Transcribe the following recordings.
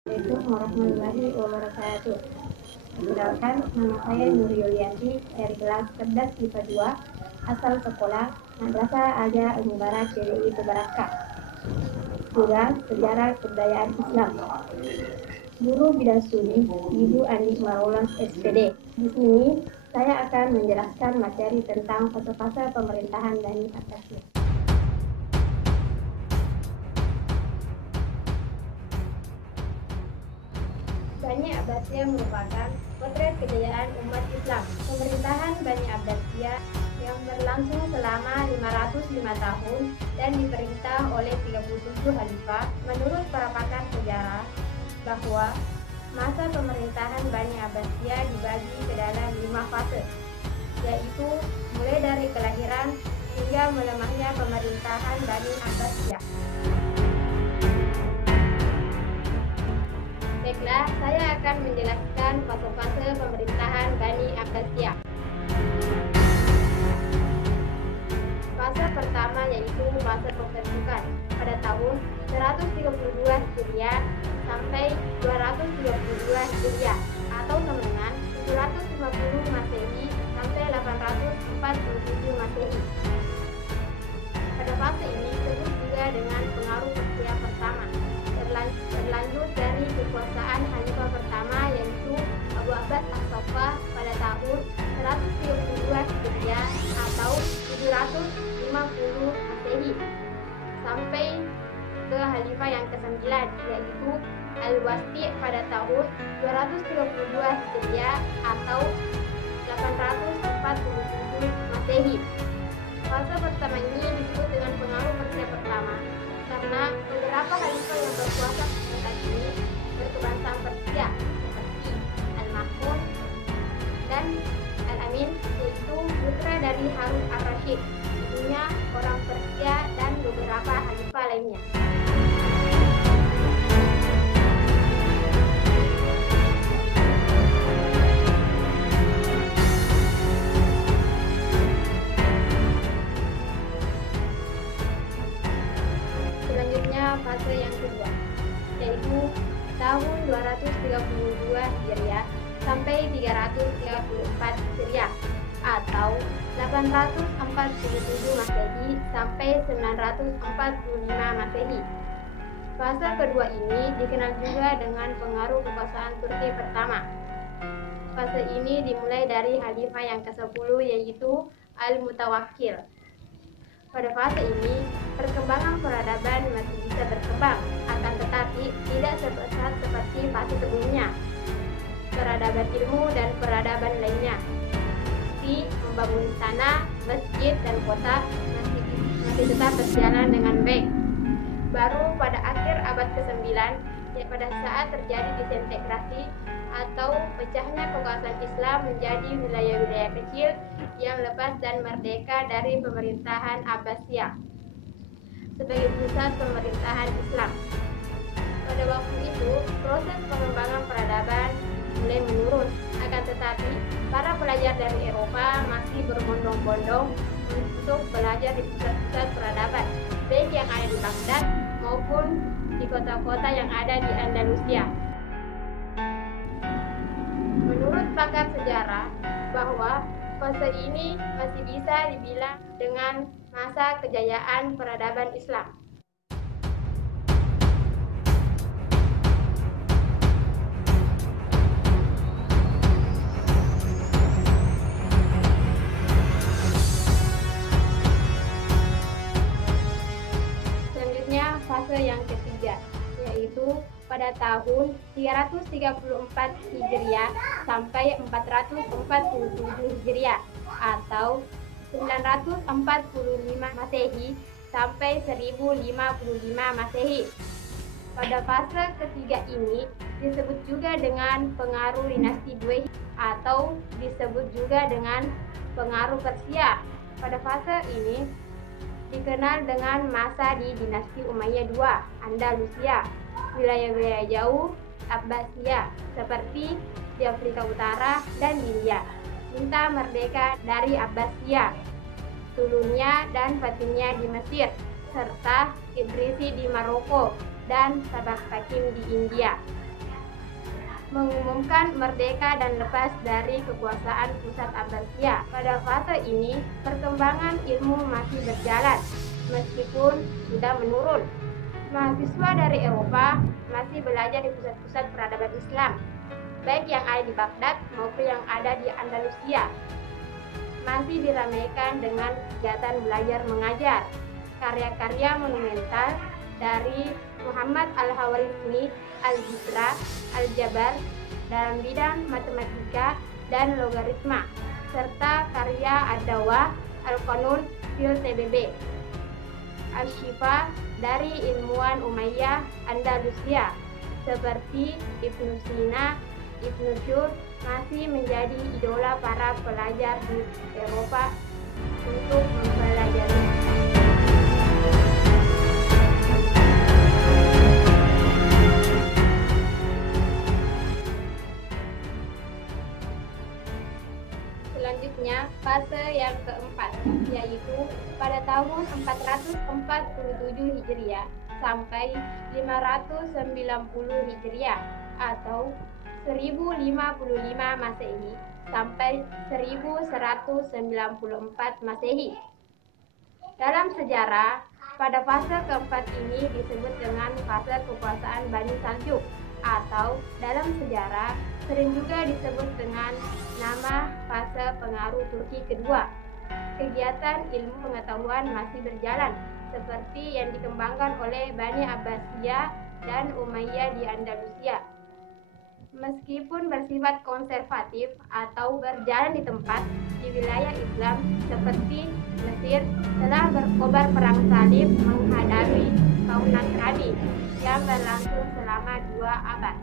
Assalamualaikum warahmatullahi wabarakatuh. Perkenalkan, nama saya Nur Yulianti dari kelas cerdas IPA 2, asal sekolah Madrasah Aja Al-Mubarak CDI Tebaraka. Jurusan Sejarah Kebudayaan Islam. Guru Bidang Studi Ibu Andi Marolas SPD. Di sini saya akan menjelaskan materi tentang fase-fase pemerintahan Bani Abbasiyah. Bani Abbasiyah merupakan potret kejayaan umat Islam. Pemerintahan Bani Abbasiyah yang berlangsung selama 505 tahun dan diperintah oleh 37 khalifah. Menurut para pakar sejarah, bahwa masa pemerintahan Bani Abbasiyah dibagi ke dalam 5 fase, yaitu mulai dari kelahiran hingga melemahnya pemerintahan Bani Abbasiyah. Baiklah, saya akan menjelaskan fase-fase pemerintahan Bani Abbasiyah. Fase pertama yaitu fase pembentukan pada tahun 132 Hijriah sampai 232 Hijriah atau sama dengan 750 Masehi sampai 847 Masehi. Pada fase ini disebut juga dengan pengaruh Persia pertama, berlanjut dari kekuasaan Khalifah pertama yaitu Abu Abbas As-Saffah pada tahun 132 Hijriah atau 750 Masehi sampai ke Khalifah yang ke-9 yaitu Al-Wasti pada tahun 232 Hijriah atau 847 Masehi. Fase pertama ini disebut dengan pengaruh Persia pertama karena beberapa khalifah yang berkuasa saat ini berkebangsaan Persia seperti Al-Ma'mun dan Al-Amin, yaitu putra dari Harun al-Rashid, ibunya orang Persia dan beberapa khalifah lainnya. Fase yang kedua yaitu tahun 232 Hijriah sampai 334 Hijriah atau 847 Masehi sampai 945 Masehi. Fase kedua ini dikenal juga dengan pengaruh kekuasaan Turki pertama. Fase ini dimulai dari khalifah yang ke-10 yaitu Al-Mutawakkil. Pada fase ini, perkembangan peradaban masih bisa berkembang, akan tetapi tidak sebesar seperti fase sebelumnya. Peradaban ilmu dan peradaban lainnya, seperti membangun istana, masjid, dan kota masih tetap berjalan dengan baik. Baru pada akhir abad ke-9, pada saat terjadi disintegrasi atau pecahnya kekuasaan Islam menjadi wilayah-wilayah kecil yang lepas dan merdeka dari pemerintahan Abbasiyah sebagai pusat pemerintahan Islam. Pada waktu itu, proses pengembangan peradaban mulai menurun, akan tetapi para pelajar dari Eropa masih berbondong-bondong untuk belajar di pusat-pusat peradaban, baik yang ada di Baghdad maupun di kota-kota yang ada di Andalusia. Menurut pakar sejarah, bahwa fase ini masih bisa dibilang dengan masa kejayaan peradaban Islam. Selanjutnya fase yang ketiga, yaitu pada tahun 334 Hijriah sampai 447 Hijriah atau 945 Masehi sampai 1055 Masehi. Pada fase ketiga ini disebut juga dengan pengaruh dinasti Dwe atau disebut juga dengan pengaruh Persia. Pada fase ini dikenal dengan masa di dinasti Umayyah II, Andalusia, wilayah-wilayah jauh Abbasiyah seperti di Afrika Utara dan India minta merdeka dari Abbasiyah, Sulunnya dan Fatimiyah di Mesir, serta Idrisi di Maroko dan Sabah Hakim di India. mengumumkan merdeka dan lepas dari kekuasaan pusat Abbasiyah. Pada fase ini, perkembangan ilmu masih berjalan, meskipun sudah menurun. Mahasiswa dari Eropa masih belajar di pusat-pusat peradaban Islam, baik yang ada di Baghdad maupun yang ada di Andalusia. Masih diramaikan dengan kegiatan belajar mengajar. Karya-karya monumental dari Muhammad Al-Khawarizmi, algebra, aljabar dalam bidang matematika dan logaritma, serta karya Ad-Dawah, Al-Qanun fil TBB, Asy-Syifa dari ilmuwan Umayyah Andalusia seperti Ibnu Sina, Ibnu Jur masih menjadi idola para pelajar di Eropa untuk mempelajarinya. Selanjutnya, fase yang keempat, yaitu pada tahun 447 Hijriah sampai 590 Hijriah atau 1055 Masehi sampai 1194 Masehi. Dalam sejarah, pada fase keempat ini disebut dengan fase kekuasaan Bani Saljuk, atau dalam sejarah sering juga disebut dengan nama fase pengaruh Turki kedua. Kegiatan ilmu pengetahuan masih berjalan, seperti yang dikembangkan oleh Bani Abbasiyah dan Umayyah di Andalusia. Meskipun bersifat konservatif atau berjalan di tempat di wilayah Islam seperti Mesir telah berkobar perang salib menghadapi kaum Nasrani yang berlangsung selama 2 abad.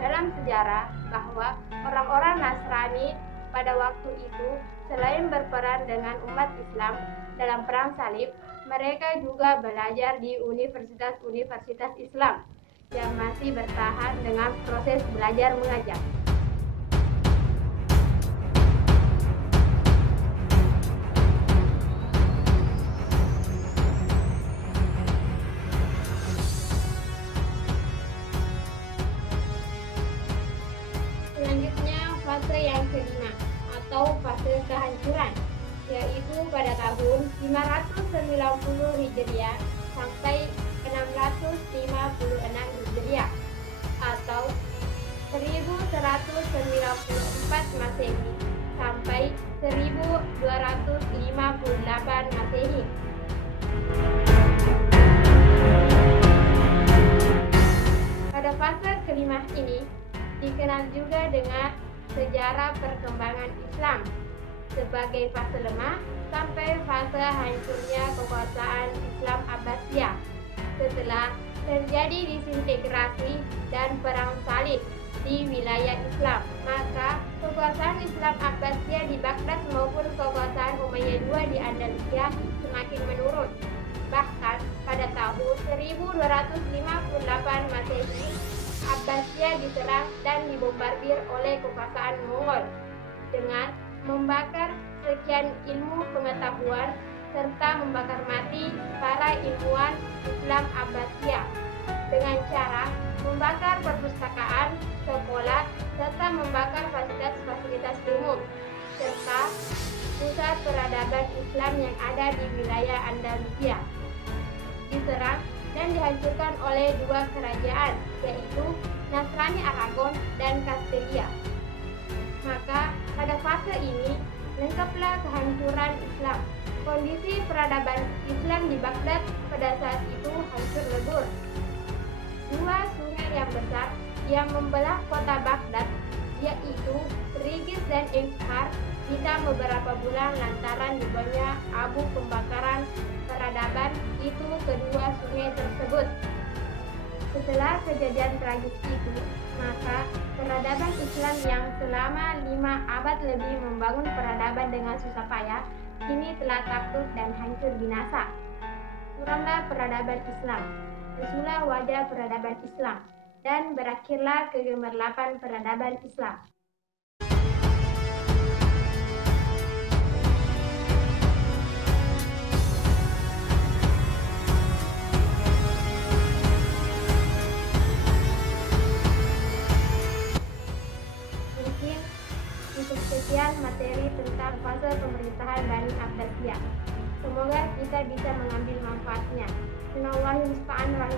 Dalam sejarah bahwa orang-orang Nasrani pada waktu itu selain berperan dengan umat Islam dalam perang salib, mereka juga belajar di universitas-universitas Islam yang masih bertahan dengan proses belajar mengajar. Selanjutnya fase yang kelima atau fase kehancuran, yaitu pada tahun 590 Hijriah sampai 656 Hijriah atau 1194 Masehi sampai 1258 Masehi. Pada fase kelima ini dikenal juga dengan sejarah perkembangan Islam sebagai fase lemah sampai fase hancurnya kekuasaan Islam Abbasiyah setelah terjadi disintegrasi dan perang salib di wilayah Islam. Maka kekuasaan Islam Abbasiyah di Baghdad maupun kekuasaan Umayyah II di Andalusia semakin menurun. Bahkan pada tahun 1258 Masehi, Abbasiyah diserang dan dibombardir oleh kekuasaan Mongol dengan membakar sekian ilmu pengetahuan serta membakar mati para ilmuwan Islam Abbasiyah dengan cara membakar perpustakaan, sekolah, serta membakar fasilitas-fasilitas umum serta pusat peradaban Islam yang ada di wilayah Andalusia. Diserang dan dihancurkan oleh 2 kerajaan, yaitu Nasrani Aragon dan Kastilia. Maka pada fase ini lengkaplah kehancuran Islam. Kondisi peradaban Islam di Baghdad pada saat itu hancur lebur. 2 sungai yang besar yang membelah kota Baghdad, yaitu Tigris dan Euphrates, hitam beberapa bulan lantaran dibuatnya abu pembakaran peradaban itu kedua sungai tersebut. Setelah kejadian tragis itu, maka peradaban Islam yang selama 5 abad lebih membangun peradaban dengan susah payah kini telah takluk dan hancur binasa. Suramlah peradaban Islam, besulah wajah peradaban Islam, dan berakhirlah kegemerlapan peradaban Islam. pemerintahan Bani Abbasiyah. Semoga kita bisa mengambil manfaatnya. Minallahi musta'an wal